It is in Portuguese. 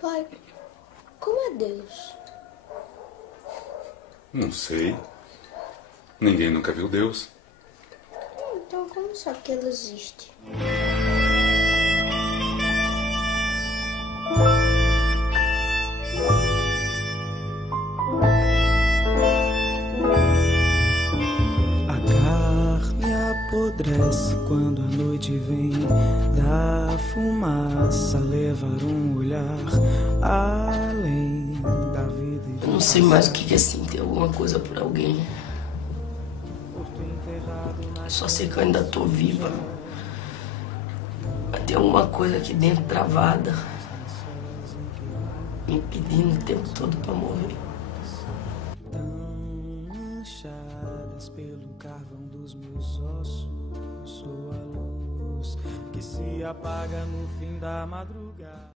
Pai, como é Deus? Não sei. Ninguém nunca viu Deus. Então como sabe que ele existe? A carne apodrece quando a noite vem. Da fumaça levar um olhar além da vida. Eu não sei mais o que é sentir alguma coisa por alguém. Eu só sei que eu ainda tô viva. Mas tem alguma coisa aqui dentro travada, me impedindo o tempo todo pra morrer. Tão manchadas pelo carvão dos meus ossos, sou a luz que se apaga no fim da madrugada.